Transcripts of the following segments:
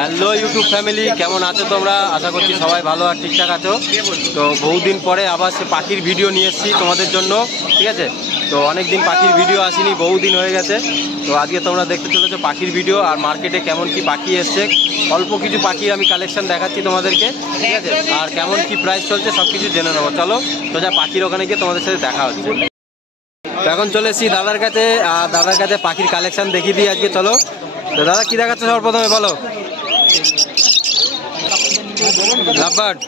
Hello YouTube family, কেমন আছো তোমরা? আশা করছি সবাই ভালো আর ঠিকঠাক আছো। তো বহুদিন পরে আবার সে পাখির ভিডিও নিয়ে এসেছি তোমাদের জন্য, ঠিক আছে? তো অনেকদিন পাখির ভিডিও আসেনি, বহুদিন হয়ে গেছে। তো আজকে তোমরা দেখতে চলেছো পাখির ভিডিও, আর মার্কেটে কেমন কি পাখি এসছে, অল্প কিছু পাখি আমি কালেকশন দেখাচ্ছি তোমাদেরকে, ঠিক আছে? আর কেমন কি প্রাইস চলছে সব কিছু জেনে নেবো। চলো সোজা পাখির ওখানে গিয়ে তোমাদের সাথে দেখা হচ্ছে। তো এখন চলে এসেছি দাদার কাছে, আর দাদার কাছে পাখির কালেকশন দেখিয়ে দিই আজকে। চলো তো দাদা, কি দেখাচ্ছে সবার প্রথমে বলো? লাভবার্ড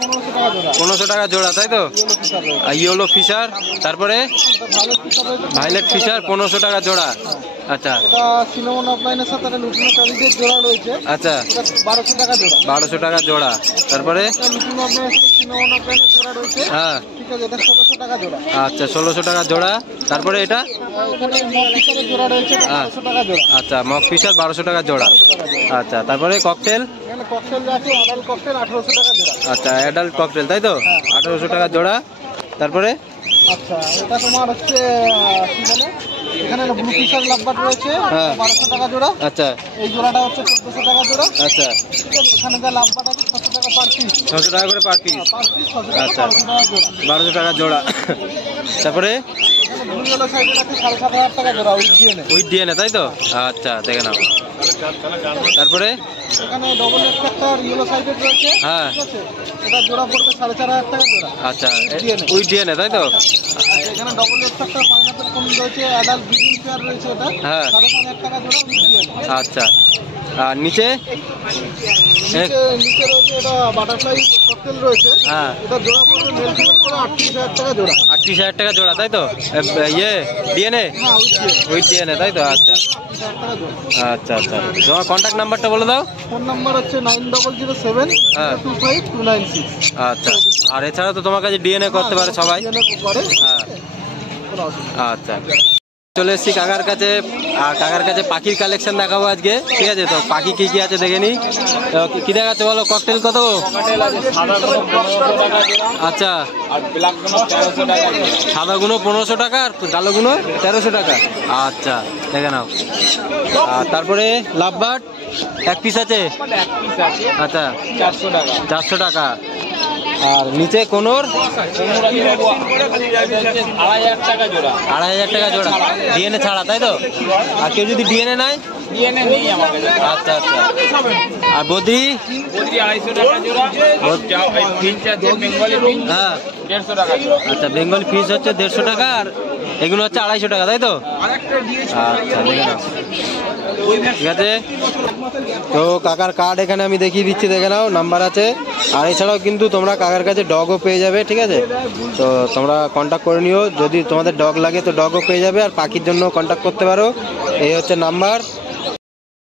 1500 টাকা জোড়া, তাই তো? ইয়েলো ফিশার, তারপরে ভাইলেট ফিশার 1500 টাকা জোড়া। আচ্ছা, আচ্ছা 1200 টাকা জোড়া। তারপরে হ্যাঁ, আচ্ছা 1600 টাকা জোড়া। তারপরে এটা আচ্ছা মক ফিশার 1200 টাকা জোড়া। আচ্ছা, তারপরে ককটেল, আচ্ছা অ্যাডাল্ট ককটেল, তাই তো? 1800 টাকা জোড়া। তারপরে আচ্ছা, এটা তোমার হচ্ছে কি বলে, এখানে ব্লু ফিশার লাভবার্ড রয়েছে 1200 টাকা জোড়া। আচ্ছা, এই জোড়াটা হচ্ছে 1400 টাকা জোড়া। আচ্ছা, এখানে যা লাভবার্ড আছে 600 টাকা পার পিস, 600 টাকা করে পার পিস। আচ্ছা, 1200 টাকা জোড়া। তারপরে উইথ ডিএনএ, তাই তো? আচ্ছা, দেখে নাও। তারপরে এখানে ডবল এক্সট্রাক্টর ইয়েলো সাইডেড রয়েছে, হ্যাঁ, এটা জোড়া পড়বে 4500 টাকা জোড়া। আচ্ছা উইথ ডিএনএ, তাই তো? এখানে ডবল এক্সট্রাক্টর পাইনাপল কোন রয়েছে, অ্যাডাল্ট ব্রিডিং পেয়ার রয়েছে, এটা হ্যাঁ 5,500 টাকা জোড়া উইথ ডিএনএ। আচ্ছা, আর নিচে নিচে রয়েছে এটা বাটারফ্লাই ককটেল রয়েছে, হ্যাঁ এটা জোড়া পড়বে মেল ফিমেল করে 38,000 টাকা জোড়া। 38,000 টাকা জোড়া, তাই তো? ইয়ে ডিএনএ, হ্যাঁ উইথ ডিএনএ, তাই তো? আচ্ছা আচ্ছা আচ্ছা, তোমার কন্ট্যাক্ট নাম্বারটা বলে দাও। ফোন নাম্বার হচ্ছে 9007252996। আচ্ছা, আর এছাড়া তো তোমার কাছে ডিএনএ করতে পারে সবাই, হ্যাঁ। আচ্ছা, চলে এসেছি কাকার কাছে, আর কাকার কাছে পাখির কালেকশন দেখাবো আজকে, ঠিক আছে? তো পাখি কি কি আছে দেখে নি। কি দেখাচ্ছে বলো? ককটেল কত? আচ্ছা, সাদা গুনো 1500 টাকা, আর কালো গুনো 1300 টাকা। আচ্ছা, দেখে নাও। আর তারপরে লাভবার্ড এক পিস আছে, আচ্ছা 400 টাকা। আর নিচে কোনোর 2,500 টাকা জোড়া, ডিএনএ ছাড়া, তাই তো? আর কেউ যদি ডিএনএ নাই? আচ্ছা আচ্ছা। আর বদ্রি 250 টাকা জোড়া, হ্যাঁ আচ্ছা, বেঙ্গলি ফিস হচ্ছে 150 টাকা, আর এগুলো হচ্ছে 250 টাকা, তাই তো? আচ্ছা, দেখে নাও, ঠিক আছে। তো কাকার কার্ড এখানে আমি দেখিয়ে দিচ্ছি, দেখে নাও, নাম্বার আছে। আর এছাড়াও কিন্তু তোমরা কাকার কাছে ডগও পেয়ে যাবে, ঠিক আছে? তো তোমরা কন্ট্যাক্ট করে নিও, যদি তোমাদের ডগ লাগে তো ডগও পেয়ে যাবে, আর পাখির জন্য কন্ট্যাক্ট করতে পারো। এই হচ্ছে নাম্বার।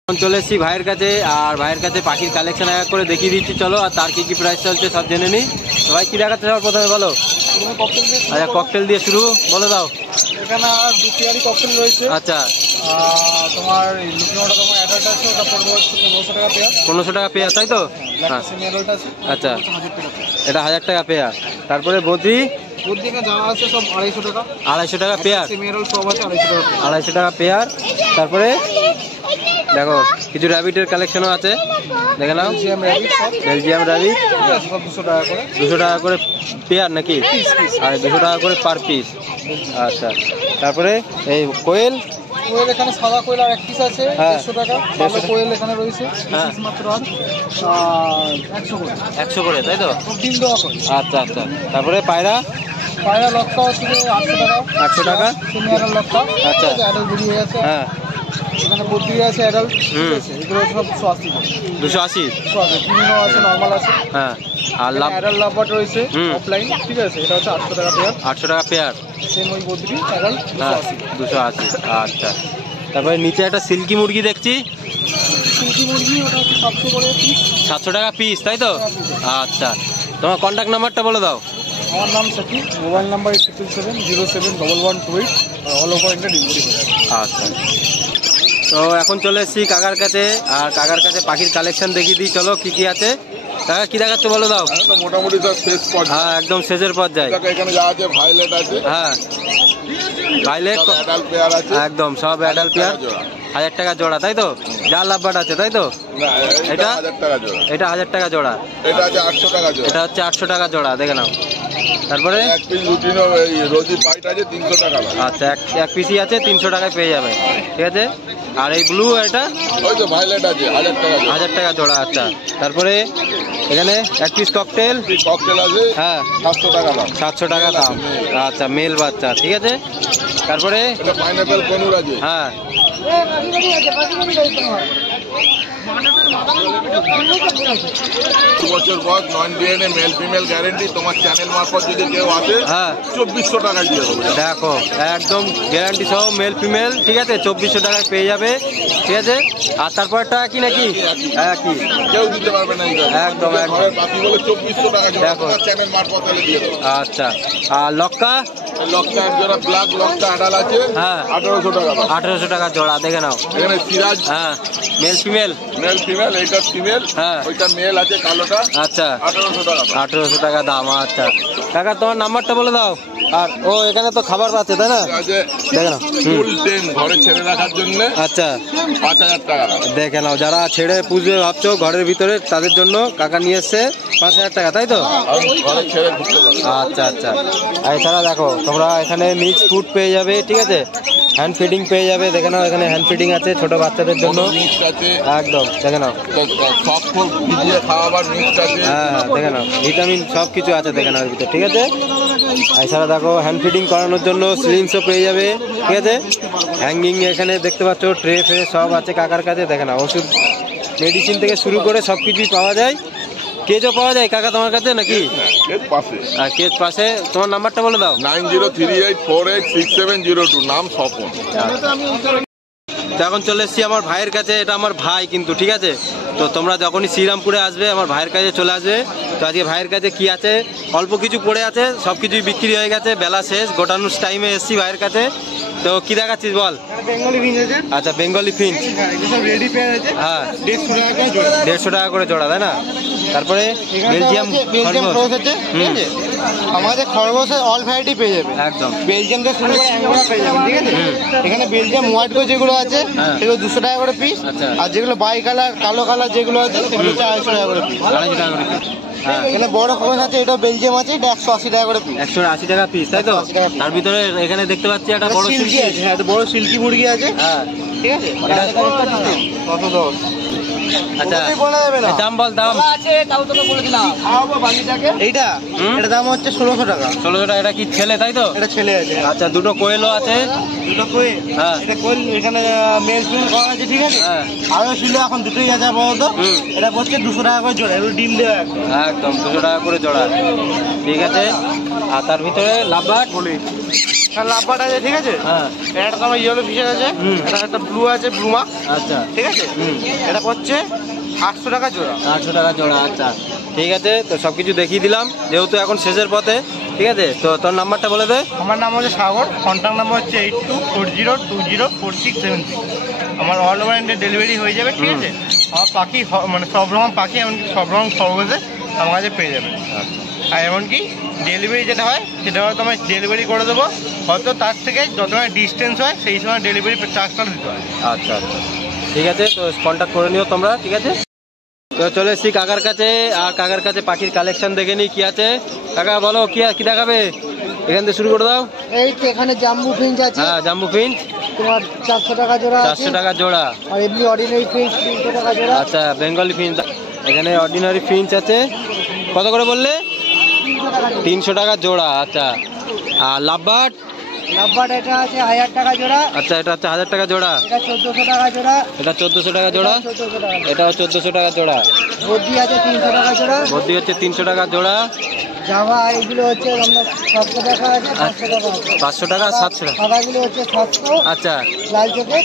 চলে এসেছি ভাইয়ের কাছে, আর ভাইয়ের কাছে পাখির কালেকশন এক করে দেখিয়ে দিচ্ছি। চলো, আর তার কি কি প্রাইস চলছে সব জেনে নিই। তো ভাই কি দেখাচ্ছে সবার প্রথমে বলো? আচ্ছা, ককটেল দিয়ে শুরু, বলে দাও। এখানে দু পেয়ারই ককটেল রয়েছে। আচ্ছা, তোমার লুকিনোটা তোমার অ্যাডাল্ট আছে, ওটা পড়বে হচ্ছে 1500 টাকা পেয়ার। 1500 টাকা পেয়ার, তাই তো? হ্যাঁ, সেমি অ্যাডাল্ট আছে, আচ্ছা 1000 টাকা। এটা 1000 টাকা পেয়ার। তারপরে বদ্রি বুদ্ধিকা যা আছে সব 250 টাকা। 250 টাকা পেয়ার, সেমি অ্যাডাল্ট সব আছে 250 টাকা। 250 টাকা পেয়ার। তারপরে দেখো কিছু র্যাবিটের কালেকশনও আছে, দেখে নাও। বেলজিয়াম র্যাবিট 200 টাকা করে, 200 টাকা করে পেয়ার নাকি? আর 200 টাকা করে পার পিস। আচ্ছা, তারপরে এই কোয়েল, কোয়েল এখানে সাদা কোয়েল আর এক পিস আছে 150 টাকা। কালো কোয়েল এখানে রয়েছে হ্যাঁ মাত্র 100 করে, 100 করে, তাই তো? ডিম দেওয়া করে। আচ্ছা আচ্ছা, তারপরে পায়রা, পায়রা লক্কা হচ্ছে 800 টাকা। 800 টাকা সেমি অ্যাডাল্ট লক্কা, আচ্ছা অ্যাডাল্ট বেরিয়ে গেছে। হ্যাঁ, এখানে বদ্রি আছে অ্যাডাল্ট, ঠিক আছে? এগুলো সব 180 করে, 280 বিভিন্ন আছে, নর্মাল আছে। হ্যাঁ, আর অ্যাডাল্ট লাভবার্ড রয়েছে অফলাইন, ঠিক আছে? এটা হচ্ছে 800 টাকা পেয়ার। 800 টাকা পেয়ার, সেম ওই বদ্রি অ্যাডাল্ট 280। আচ্ছা, তারপরে নিচে একটা সিল্কি মুরগি দেখছি, সিল্কি মুরগি, ওটা হচ্ছে 700 করে পিস। 700 টাকা পিস, তাই তো? আচ্ছা, তোমার কন্ট্যাক্ট নাম্বারটা বলে দাও। আমার নাম Sakib, mobile number 777071128, all over India delivery হয়ে যাবে। আচ্ছা, তো এখন চলে এসেছি কাকার কাছে, আর কাকার কাছে পাখির কালেকশন দেখিয়ে দিই। চলো কি কি আছে। কাকা কি দেখাচ্ছে বলে দাও। মোটামুটি সব শেষ পর্যায়ে, হ্যাঁ একদম শেষের পর্যায়ে। এখানে যা আছে ভাইলেট আছে, হ্যাঁ ভাইলেট একদম সব অ্যাডাল্ট পেয়ার 1000 টাকা জোড়া, তাই তো? যা লাভবাট আছে, তাই তো? এটা 1000 টাকা জোড়া, এটা হচ্ছে 800 টাকা জোড়া, দেখে নাও। তারপরে আচ্ছা, এক পিসি আছে 300 টাকায় পেয়ে যাবে, ঠিক আছে। আর এই ব্লু এটা 1000 টাকা জোড়া, আচ্ছা। তারপরে এখানে এক পিস ককটেল আছে, হ্যাঁ 700 টাকা দাম, আচ্ছা মেল বাচ্চা, ঠিক আছে। তারপরে হ্যাঁ বছর পর non DNA male female guarantee, তোমার চ্যানেল মারফত যদি কেউ আসে, হ্যাঁ 2400 টাকায় দিয়ে দেবো। দেখো একদম গ্যারান্টি সহ মেল ফিমেল, ঠিক আছে, 2400 টাকায় পেয়ে যাবে, ঠিক আছে। আর তারপরটা কি নাকি একই, কেউ দিতে পারবে না একদম একদম, বাকি বলে 2400 টাকা দেখো চ্যানেল মারফত দিয়ে দেবো। আচ্ছা, আর লক্কা এক জোড়া ব্ল্যাক লক্কা আডাল আছে, হ্যাঁ 1800 টাকা, 1800 টাকা জোড়া, দেখে নাও। এখানে সিরাজ, হ্যাঁ মেল ফিমেল, এইটা ফিমেল, হ্যাঁ ওইটা মেল আছে কালোটা, আচ্ছা 1800 টাকা দাম, আচ্ছা। কাকা তোমার নাম্বারটা বলে দাও। আর ও এখানে তো খাবার পাচ্ছে, তাই না? দেখে নাও, ফুল টেম ঘরে ছেড়ে রাখার জন্য, আচ্ছা 5000 টাকা। দেখে নাও, যারা ছেড়ে পুজো ভাবছো ঘরের ভিতরে, তাদের জন্য কাকা নিয়ে এসছে 5000 টাকা, তাই তো? আচ্ছা আচ্ছা। এছাড়া দেখো তোমরা এখানে মিক্স ফুড পেয়ে যাবে, ঠিক আছে, হ্যান্ড ফিডিং পেয়ে যাবে, দেখে নাও এখানে হ্যান্ড ফিডিং আছে ছোট বাচ্চাদের জন্য, একদম দেখে নাও। হ্যাঁ দেখে নাও, ভিটামিন সব কিছু আছে দেখে নাও এর ভিতরে, ঠিক আছে। এছাড়া দেখো হ্যান্ড ফিডিং করানোর জন্য সিলিংসও পেয়ে যাবে, ঠিক আছে। হ্যাঙ্গিং এখানে দেখতে পাচ্ছ, ট্রে ফ্রে সব আছে কাকার কাছে, দেখে নাও। ওষুধ মেডিসিন থেকে শুরু করে সব কিছুই পাওয়া যায়। কেজও পাওয়া যায় কাকা তোমার কাছে নাকি? আর কেজ পাশে। তোমার নাম্বারটা বলে দাও। 9038486702, নাম স্বপন। এখন চলে এসেছি আমার ভাইয়ের কাছে, এটা আমার ভাই কিন্তু, ঠিক আছে। তো তোমরা যখনই শ্রীরামপুরে আসবে আমার ভাইয়ের কাছে চলে আসবে। তো আজকে ভাইয়ের কাছে কি আছে, অল্প কিছু পড়ে আছে, সব কিছুই বিক্রি হয়ে গেছে, বেলা শেষ, গোটানোর টাইমে এসেছি ভাইয়ের কাছে। তো কি দেখাচ্ছিস বল? বেঙ্গলি ফিঞ্চ আছে। আচ্ছা বেঙ্গলি ফিঞ্চ, হ্যাঁ 150 টাকা করে জোড়া, তাই না? তারপরে বেলজিয়াম খরগোশ আছে, আমাদের খরগোশের অল ভ্যারাইটি পেয়ে যাবে, একদম বেলজিয়াম থেকে শুরু করে অ্যাঙ্গোরা পেয়ে যাবেন, ঠিক আছে। এখানে বেলজিয়াম হোয়াইট গো যেগুলো আছে সেগুলো 200 টাকা করে পিস, আর যেগুলো বাই কালার কালো কালার যেগুলো আছে সেগুলো 250 টাকা করে পিস। 250 টাকা করে পিস। এখানে বড় খরগোশ আছে, এটা বেলজিয়াম আছে, এটা 180 টাকা করে পিস। 180 টাকা পিস, তাই তো? তার ভিতরে এখানে দেখতে পাচ্ছি একটা বড় সিল্কি আছে, হ্যাঁ বড় সিল্কি মুরগি আছে, হ্যাঁ ঠিক আছে। কত দাম? আচ্ছা দাম বল, দাম আছে তাও তোকে বলে দিলাম। এইটা এটা দাম হচ্ছে 1600 টাকা। 1600 টাকা। এটা কি ছেলে, তাই তো? এটা ছেলে আছে। আচ্ছা দুটো কোয়েলও আছে, দুটো কোয়েল, হ্যাঁ এটা কোয়েল এখানে মেল ফিমেল করা আছে, ঠিক আছে। আরো ছিল, এখন দুটোই আছে আপাতত। এটা পড়ছে 200 টাকা করে জোড়া, এগুলো ডিম দেওয়া একদম 200 টাকা করে জোড়া, ঠিক আছে। আর তার ভিতরে লাভবাট বলি, লাভবাট আছে, ঠিক আছে। হ্যাঁ এটা তোমার ইয়েলো ফিশার আছে, এটা একটা ব্লু আছে, ব্লুমা, আচ্ছা ঠিক আছে। এটা পড়ছে 800 টাকা জোড়া। 800 টাকা জোড়া, আচ্ছা ঠিক আছে। তো সব কিছু দেখিয়ে দিলাম, যেহেতু এখন শেষের পথে, ঠিক আছে। তো তোর নাম্বারটা বলে দে। আমার নাম হচ্ছে সাগর, কন্ট্যাক্ট নাম্বার হচ্ছে 8240204676। আমার অল ওভার ইন্ডিয়া ডেলিভারি হয়ে যাবে, ঠিক আছে। আমার পাখি মানে সব রকম পাখি, এমনকি সব রকম খরগোশে আমার কাছে পেয়ে যাবে। আর এমনকি ডেলিভারি যেটা হয় সেটা হয়তো আমি ডেলিভারি করে দেবো, হয়তো তার থেকে যত ডিস্টেন্স হয় সেই সময় ডেলিভারি চার্জটা দিতে হয়। আচ্ছা আচ্ছা ঠিক আছে, তো কন্ট্যাক্ট করে নিও তোমরা, ঠিক আছে। তো চলে এসছি কাকার কাছে, আর কাকার কাছে পাখির কালেকশন দেখে নি কি আছে। কাকা বলো কি দেখাবে, এখান থেকে শুরু করে দাও। এই তো এখানে জাম্বু ফিঞ্চ আছে, হ্যাঁ জাম্বু ফিঞ্চ তোমার 400 টাকা জোড়া, 400 টাকা জোড়া। আর এমনি অর্ডিনারি ফিঞ্চ 300 টাকা জোড়া। আচ্ছা বেঙ্গলি ফিঞ্চ, এখানে অর্ডিনারি ফিঞ্চ আছে, কত করে বললে? 300 টাকা জোড়া, আচ্ছা। আর লাভবাট এটা আছে 1000 টাকা জোড়া। আচ্ছা এটা হচ্ছে 1000 টাকা জোড়া। এটা 1400 টাকা জোড়া। এটা 1400 টাকা জোড়া। এটাও 1400 টাকা জোড়া। বদ্রি আছে 300 টাকা জোড়া। বদ্রি হচ্ছে 300 টাকা জোড়া। জামা এগুলো হচ্ছে আমরা 700 টাকা আছে, 500 টাকা আছে। 500 টাকা 700 টাকা। সাদাগুলো হচ্ছে 700। আচ্ছা লাল চোখের।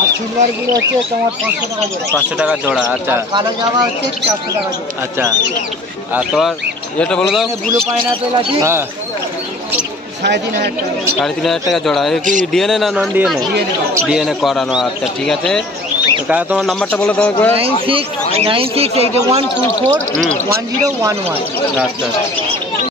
আর সিলভার গুলো হচ্ছে তোমার 500 টাকা জোড়া। 500 টাকা জোড়া, আচ্ছা। কালো জামা হচ্ছে 400 টাকা জোড়া। আচ্ছা আর তোমার এটা বলে দাও। ব্লু পাইনাপেল আছে, হ্যাঁ 3500 টাকা। 3500 টাকা জোড়া। এর কি ডিএনএ না নন ডিএনএ? ডিএনএ করানো, আচ্ছা ঠিক আছে। তো কাকা তোমার নাম্বারটা বলে দাও একবার। 969681241011। আচ্ছা